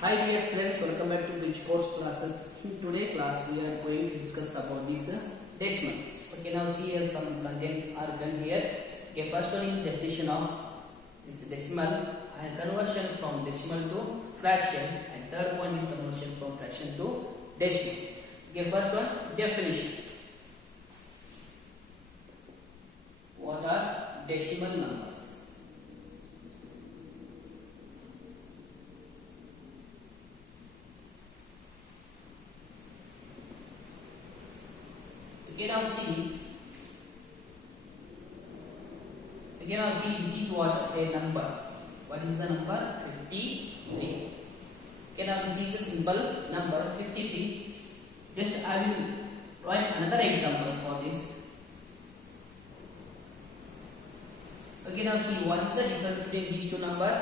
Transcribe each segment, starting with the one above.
Hi dear friends, welcome back to Bridge Course classes. In today's class, we are going to discuss about these decimals. Okay, now see here some contents are done here. Okay, first one is definition of this decimal and conversion from decimal to fraction, and third one is conversion from fraction to decimal. Okay, first one definition. What are decimal numbers? Again now see this is what a number. What is the number? 53. Okay, now this is a simple number 53. Just I will write another example for this. Okay, now see what is the difference between these two numbers.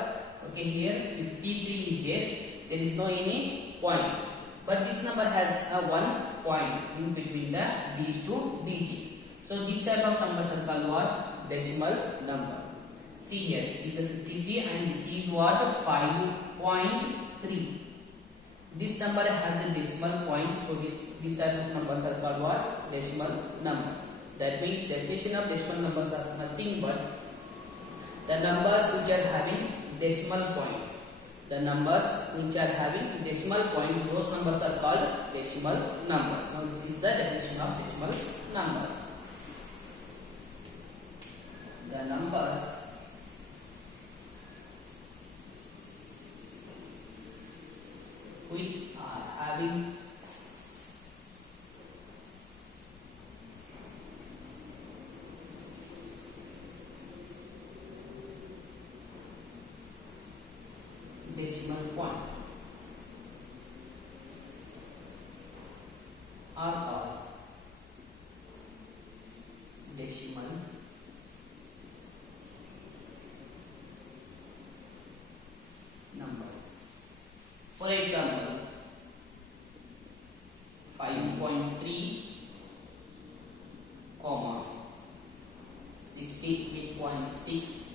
Okay, here 53 is there. There is no any point, but this number has a 1 point in between these two digits. So this type of numbers are called what? Decimal number. See here, this is a 53 and this is what? 5.3. This number has a decimal point, so this type of numbers are called what? Decimal number. That means definition of decimal numbers are nothing but the numbers which are having decimal point. The numbers which are having decimal point, those numbers are called decimal numbers. Now this is the definition of decimal numbers. The numbers which are having decimal point are called decimal numbers. For example, 5.3, 68.6,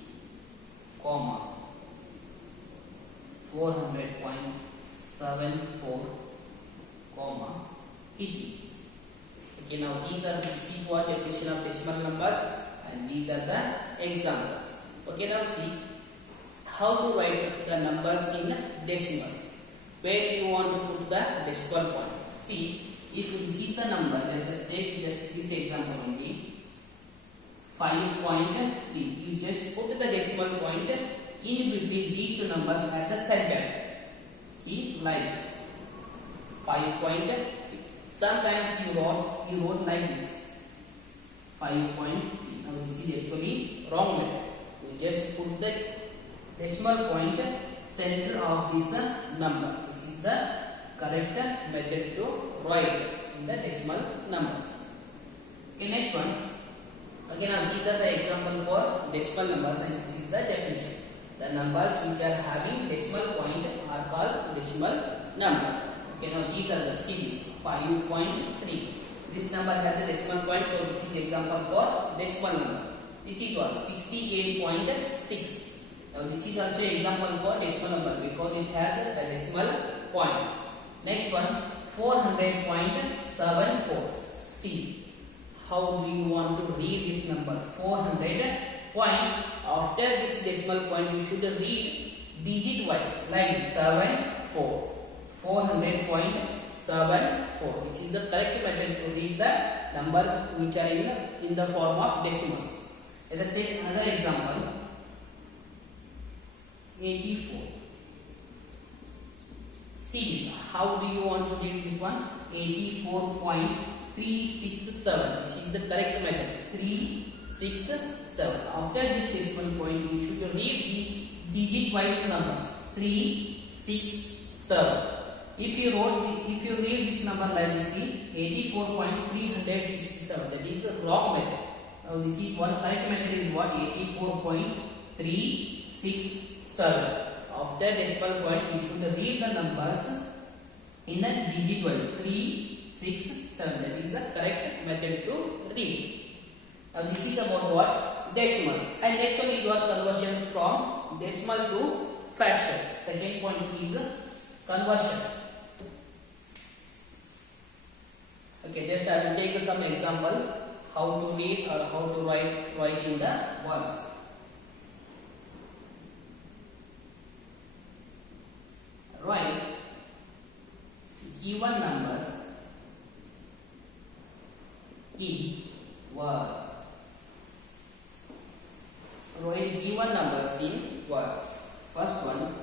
400.74, etc. Okay, now this is what definition of decimal numbers, and these are the examples. Okay, now see how to write the numbers in decimal. Where you want to put the decimal point? See, if this is the number, let us take just this example only. 5.3. You just put the decimal point in between these two numbers at the center. See, like this. 5.3. Sometimes you wrote like this. 5.3. Now this is actually wrong method. You just put the decimal point center of this number. This is the correct method to write in the decimal numbers. Okay, next one. Again, these are the example for decimal numbers, and this is the definition. The numbers which are having decimal point are called decimal numbers. Okay, now these are the series. 5.3. This number has a decimal point, so this is example for decimal number. This is what? 68.6. Now this is also example for decimal number because it has a decimal point. Next one, 400.74. See, how do you want to read this number? 400 point. After this decimal point, you should read digit wise like 74. 400.74. This is the correct method to read the number which are in the form of decimals. Let us take another example. 84. See this. How do you want to read this one? 84.367. This is the correct method. 367. After this decimal point, you should read these digit wise numbers. 367. If you read this number like this, 84.367. That is a wrong method. Now this is one correct method is what? 84.367. After decimal point, you should read the numbers in a digit wise. 367. That is the correct method to read. Now this is about what? Decimals. And next one is what? Conversion from decimal to fraction. Second point is conversion. Okay, just I will take some example how to read or how to write in the words. Write given numbers in words. Write given numbers in words. First one,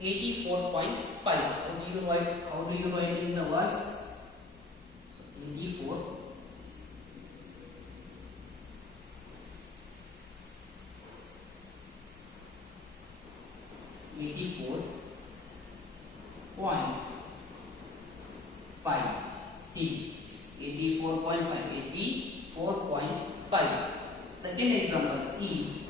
84.5. How do you write in the words? 84 84.5 84.5. Second example is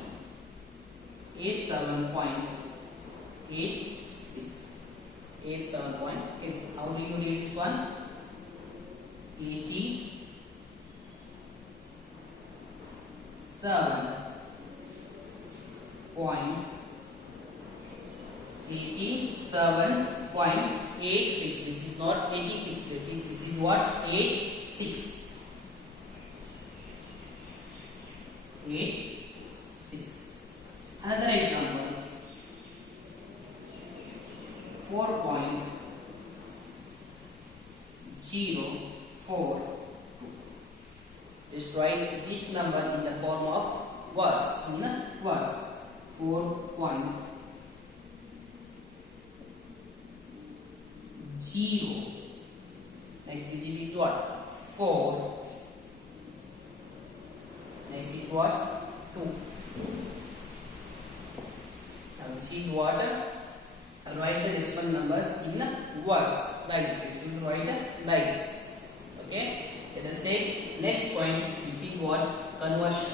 87.86. How do you read this one? 87.86. This is not 86. This is what? 86. 86. Another example, 4.042. Just write this number in the form of words. 4.0. Next digit is what? 4. Next is what? 2. Now this is what? I'll write the decimal numbers in words like this. You should write like this. Okay? Let us take next point. This is what? Conversion.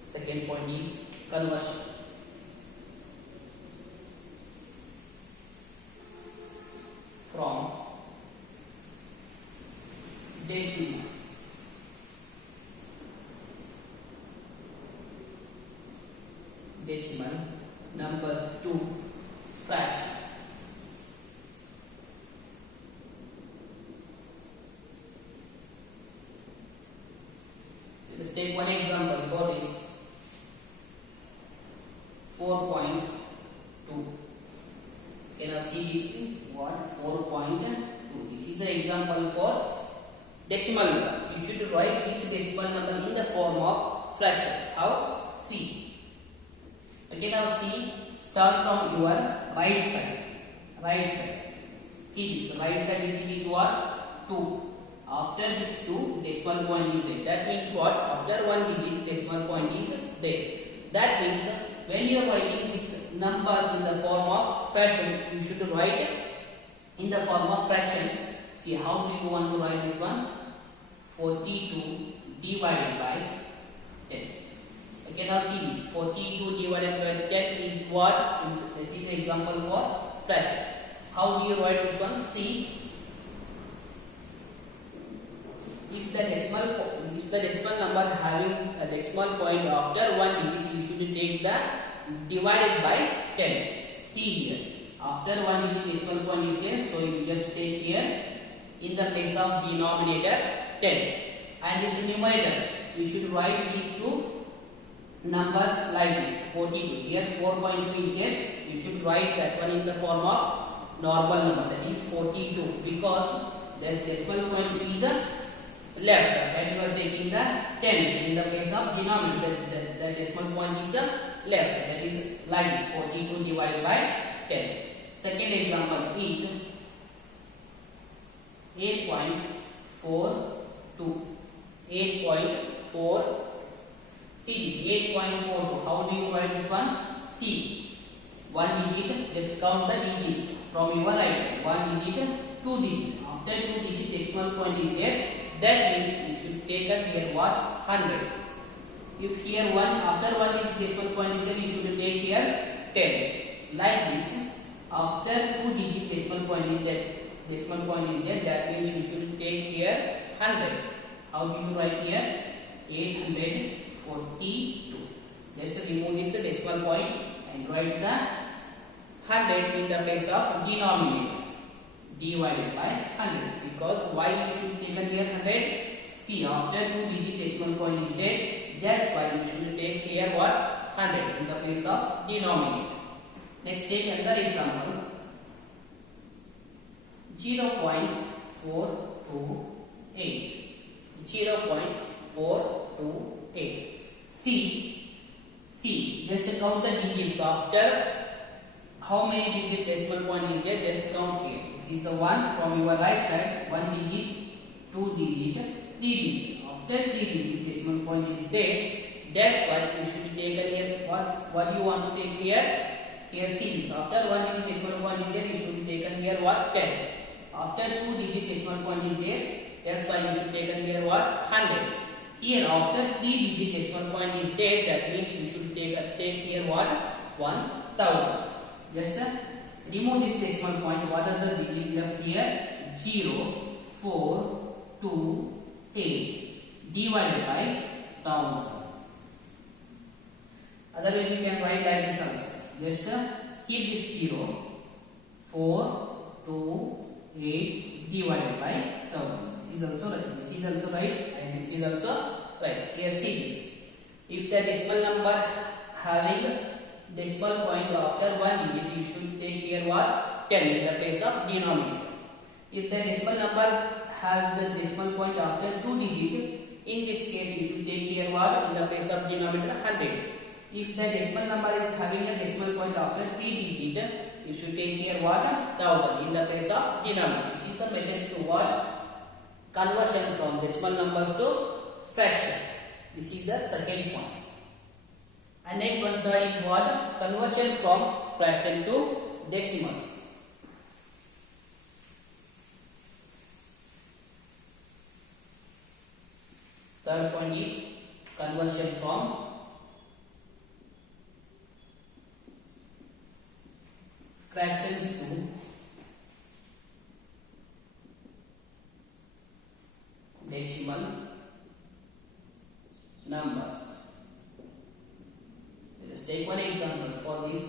Second point is conversion. From decimals decimal numbers to fractions. Let us take one example for this. 4.2. Okay, now see this what? 4.2. This is an example for decimal number. You should write this decimal number in the form of fraction. How? C. Okay, now see, start from your right side. See this right side digit is what? 2. After this 2, decimal point is there. That means what? After one digit, decimal point is there. That means when you are writing these numbers in the form of fraction, you should write in the form of fractions. See, how do you want to write this one? 42 divided by 10. Okay, now see this. 42 divided by 10 is what? This is an example for fraction. How do you write this one? See, if the decimal number having a decimal point after one digit, you should take the divided by 10. See here, after one digit decimal point is there, so you just take here in the place of denominator 10, and this numerator we should write these two numbers like this. 42 here, 4.2 is there, you should write that one in the form of normal number, that is 42, because the decimal point is left and you are taking the tens in the place of denominator. The decimal point is left, that is like this, 42 divided by 10. Second example is 8.42. 8.4. See this 8.42. How do you write this one? See, one digit, just count the digits from your right side. One digit, two digit. After two digit decimal point is there, that means you should take up here what? 100. If here one, after one digit decimal point is there, you should take here 10. Like this, after two digit decimal point is there, decimal point is there, that means you should take here 100. How do you write here? 842. Just remove this decimal point and write the 100 in the place of denominator, divided by 100. Because why you should take here 100? See, after 2 digit decimal point is there, that's why you should take here what? 100 in the place of denominator. Next, take another example. 0.428. 0.428. See, just count the digits. After how many digits decimal point is there, just count here. This is the one from your right side, 1 digit, 2 digit, 3 digit. After 3 digit decimal point is there, that's why you should take here. What you want to take here? Here see, after 1 digit decimal point is there, you should take here what? 10. After 2 digit decimal point is there, that's why you should take here what? 100. Here after 3 digit decimal point is there, that means you should take here what? 1000. Just remove this decimal point. What are the digits left here? 0, 4, 2, 8 divided by 1000. Otherwise you can write like this also. Just skip this 0. 4, 2, 8 divided by 1000. This is also right. This is also right, and this is also right. Here see this. If the decimal number having decimal point after 1 digit, you should take here what? 10 in the place of denominator. If the decimal number has the decimal point after 2 digit, in this case you should take here what? In the place of denominator 100. If the decimal number is having a decimal point after 3 digit, you should take here what? 1000 in the place of denominator. This is the method to what? Conversion from decimal numbers to fraction. This is the second point. And next one, third is what? Conversion from fraction to decimals. Third point is conversion from fractions to decimal numbers. Let us take one example for this.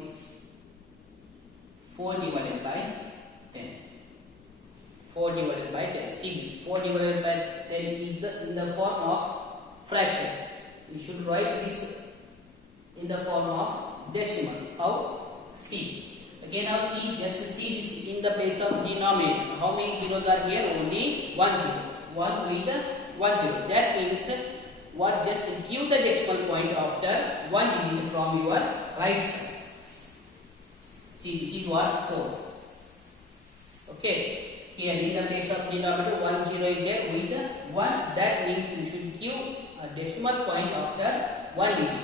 4 divided by 10. 4 divided by 10. See this. 4 divided by 10 is in the form of fraction. You should write this in the form of decimals. How? See. Okay, now see, just see this in the place of denominator. How many zeros are here? Only 1 zero. 1 with 1 zero. That means what? Just give the decimal point after 1 digit from your right side. See, this is what? 4. Okay. Here in the place of denominator 1 0 is there with 1. That means you should give a decimal point after 1 digit.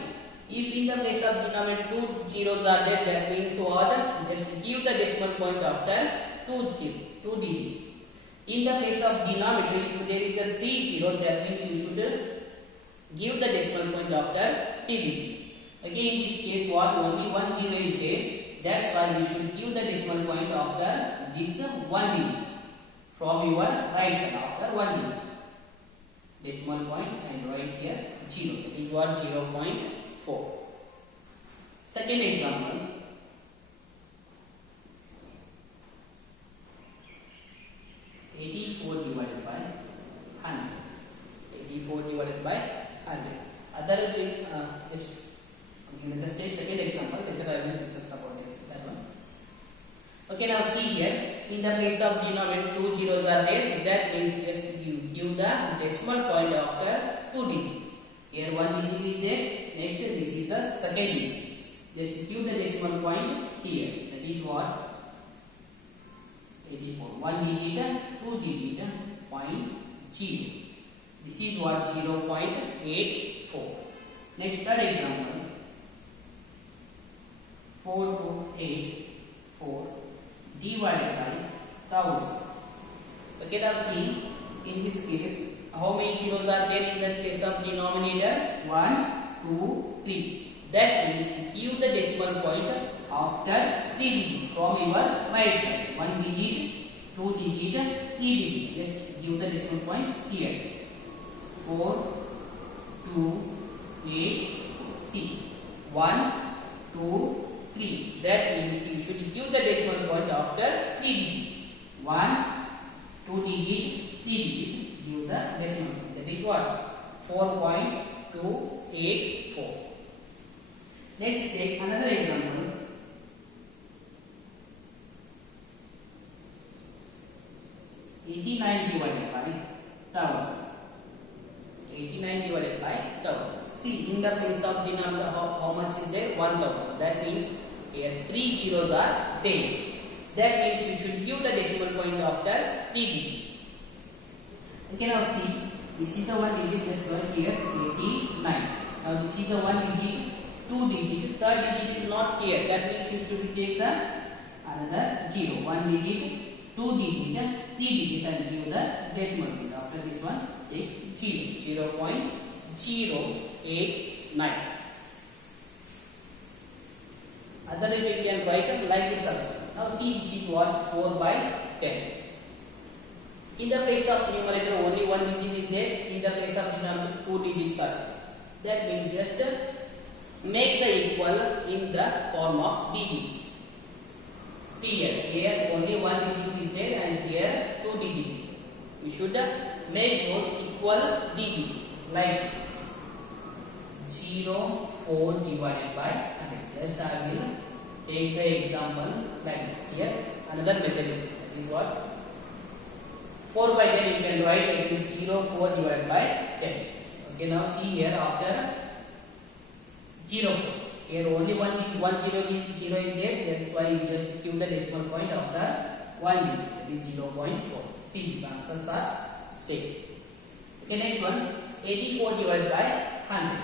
If in the place of denominator 2 zeros are there, that means what? Just give the decimal point after 2 digits. In the place of denominator, if there is a 3 0, that means you should give the decimal point after 3 digits. Again, in this case, what? Only 1 0 is there. That's why you should give the decimal point after this 1 digit from your right side after 1 digit. Decimal point and write here 0. That is what? 0.4. Second example. 84 divided by 100. 84 divided by 100. Other just let us take second example. Later I will discuss about that one. Okay, now see here. In the place of denominator 2 zeros are there. That means just give the decimal point after 2 digits. Here 1 digit is there. Next, this is the second digit. Just give the decimal point here. That is what? 84. 1 digit, 2 digit, 0.0. This is what? 0.84. Next, third example. 4284 divided by 1000. Okay, now see, in this case, how many zeros are there in the place of denominator? 1, 2, 3. That means give the decimal point after 3 digits from your right side. 1 digit, 2 2 digit, 3 digit. Just give the decimal point here. 4, 2, 8, C. 1, 2, 3. That means you should give the decimal point after 3 digit. 1, 2 digit, 3 digit. Give the decimal point. That is what? 4.284. Next, take another example. 89 divided by 1000. 89 divided by 1000. See, in the place of denominator, how much is there? 1000. That means here 3 zeros are there. That means you should give the decimal point after 3 digits. Okay, now see, this is the one digit, just write here 89. Now this is the one digit, 2 digit, third digit is not here. That means you should take the another 0. 1 digit, 2 digit, 3 digit and give the decimal point. After this one, take 0, 0.089. Otherwise you can write it like this also. Now see, this is what? 4 by 10. In the place of numerator only one digit is there. In the place of denominator 2 digits are there. That means just make the equal in the form of digits. See here only one digit is there and here 2 digits. We should make those equal digits like this. 0, 4 divided by 100. Just I will take the example like this. Here another method is what? 4 by 10 you can write it in 0, 4 divided by 10. Okay, now see here after 0, 4. Here only one 0 is there. That's why you just give the decimal point after 1 digit. That is 0.4. See, these answers are same. Okay, next one. 84 divided by 100.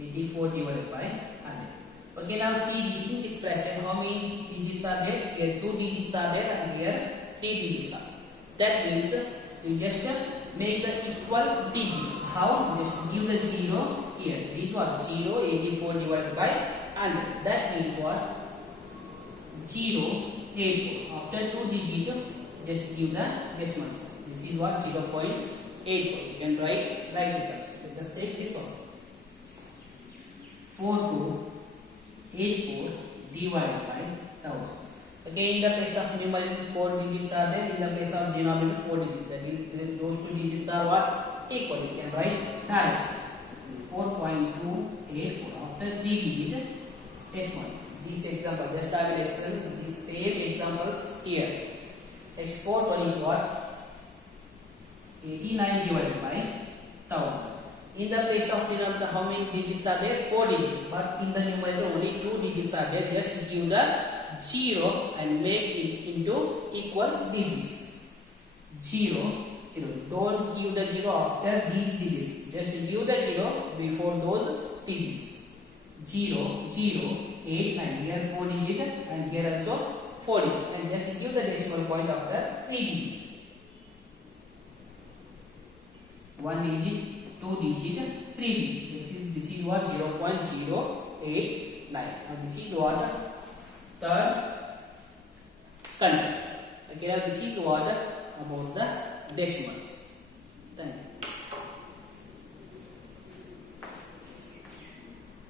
84 divided by 100. Okay, now see this in this fraction. How many digits are there? Here 2 digits are there and here 3 digits are. That means you just make the equal digits. How? Just give the 0 here. This is what? 0, 84 divided by 100. That means what? 0, 84. After 2 digits, just give the decimal. This is what? 0.84. You can write like this. Just take this one. 4284 divided by 1000. Okay, in the place of numerator 4 digits are there. In the place of denominator 4 digits. That is, those 2 digits are what? Equal. You can write directly. 4.284 after 3 digit test point. This example, just I will explain these same examples here. H4 is what? 89 divided by 1000. In the place of denominator, how many digits are there? 4 digits. But in the numerator, only 2 digits are there. Just give the 0 and make it into equal digits. 0. Don't give the 0 after these digits. Just give the 0 before those digits. 0, 0, 8, 9. Here 4 digit and here also 4 digit. And just give the decimal point after 3 digits. 1 digit, 2 digit, 3 digit. This is what? 0.089. Now this is what? Third content. Okay, now this is what about the decimals. Thank you.